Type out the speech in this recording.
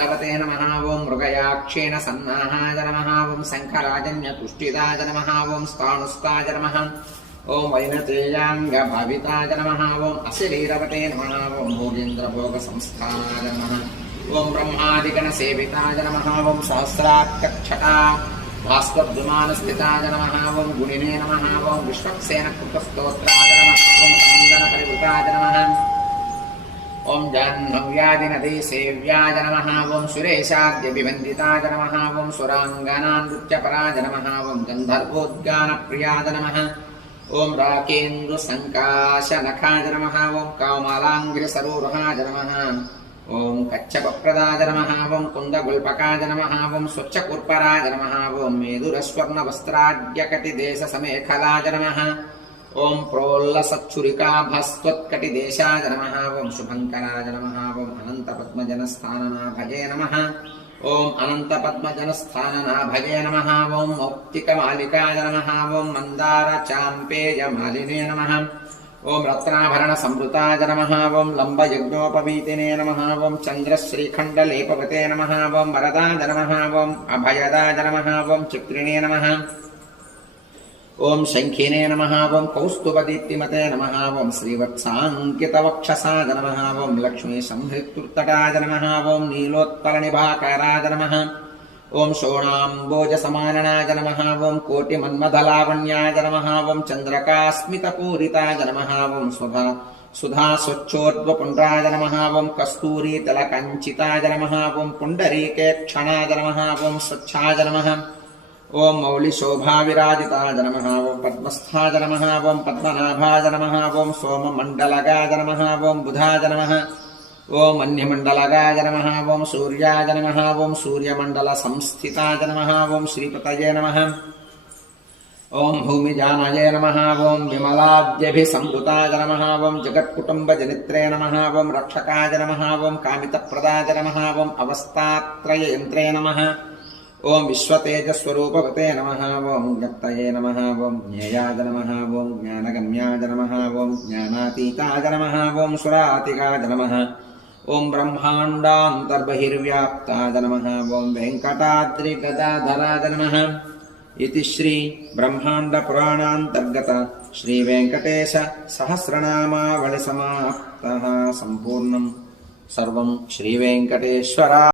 भगवते नमः। ओं मृगयाक्षेण सन्नाहाय नमः। ओं शङ्खराजन्यतुष्टिदाय नमः। ओं स्थाणुस्ताय नमः। ओं वैनतेयाङ्गभाविताय नमः। ओं अशरीरवते नमः। ओं भोगेन्द्रभोगसंस्थानाय नमः। ओं ब्रह्मादिगणसेविताय नमः। ओं सहस्रार्कच्छटा भास्वद्विमानस्थिताय नमः। ओं गुणिने नमः। ओं विश्वक्सेनकृतस्तोत्राय नमः। ओं समन्दनपरिवृताय नमः। ओं जाह्नव्यादिनदी सेव्याय नमः। ओं सुरेशाद्यभिवन्दिताय नमः। ओं सुराङ्गनानृत्यपराय नमः। ओं गन्धर्वोद्गानप्रियाय नमः। ओं राकेन्दुसङ्काशनखाय नमः। ओं कौमालाङ्गिरिसरोरुहाय नमः। ओं कच्छपप्रदाय नमः। ओं कुन्दगुल्पकाय नमः। ओं स्वच्छकुर्पराय नमः। ओं मेदुरस्वर्णवस्त्राढ्यकटिदेशसमेखलाय नमः। ओं प्रोल्लसच्छुरिकाभस्त्वत्कटिदेशाय नमः। ओं शुभङ्कराय नमः। ओं अनन्तपद्मजनस्थाननाभये नमः। ओं अनन्तपद्मजनस्थाननाभये नमः। ओं मौक्तिकमालिकाय नमः। ओं मन्दारचाम्पेयमालिने नमः। ओं रत्नाभरणसंवृताय नमः। ओं लम्बयज्ञोपवीतिने नमः। ओं चन्द्रश्रीखण्डलेपवते नमः। ओं वरदाय नमः। ओं अभयदाय नमः। ओं चित्रिणे नमः। ओं शङ्खिने नमः। ओं कौस्तुभदीप्तिमते नमः। ओं श्रीवत्साङ्कितवक्षसाय नमः। ओं लक्ष्मीसंहृत्युत्तटाय नमः। ओं नीलोत्पलनिभाकाराय नमः। ओं शोणाम्बोजसमाननाय नमः। ओं कोटिमन्मथलावण्याय नमः। ओं चन्द्रकास्मितपूरिताय नमः। ओं सुधास्वच्छोर्ध्वपुण्ड्राय नमः। ओं कस्तूरीतलकञ्चिताय नमः। ओं पुण्डरीकेक्षणाय नमः। ओं स्वच्छाय नमः। ओं मौलिशोभाविराजिताय नमः। ओं पद्मस्थाय नमः। ओं पद्मनाभाय नमः। ओं सोममण्डलगाय नमः। ओं बुधाय नमः। ओं मन्यमण्डलगाय नमः। ओं सूर्याय नमः। ओं सूर्यमण्डलसंस्थिताय नमः। ओं श्रीपतये नमः। ओं भूमिजानये नमः। ओं विमलाद्यभिसंवृताय नमः। ओं जगत्कुटुम्बजनित्रे नमः। ओं रक्षकाय नमः। ओं कामितप्रदाय नमः। ओं अवस्थात्रययन्त्रे नमः। ओं विश्वतेजस्वरूपवते नमः। ओं व्यक्तये नमः। ओं ज्ञेयाय नमः। ओं ज्ञानगम्याय नमः। ओं ज्ञानातीताय नमः। ओं सुरातिकाय नमः। ओं ब्रह्माण्डान्तर्बहिर्व्याप्ताय नमः। ओं वेङ्कटाद्रिगदाधराय नमः। इति श्री ब्रह्माण्डपुराणान्तर्गत श्रीवेङ्कटेश सहस्रनामावलिसमाप्तः सम्पूर्णं सर्वं श्रीवेङ्कटेश्वरा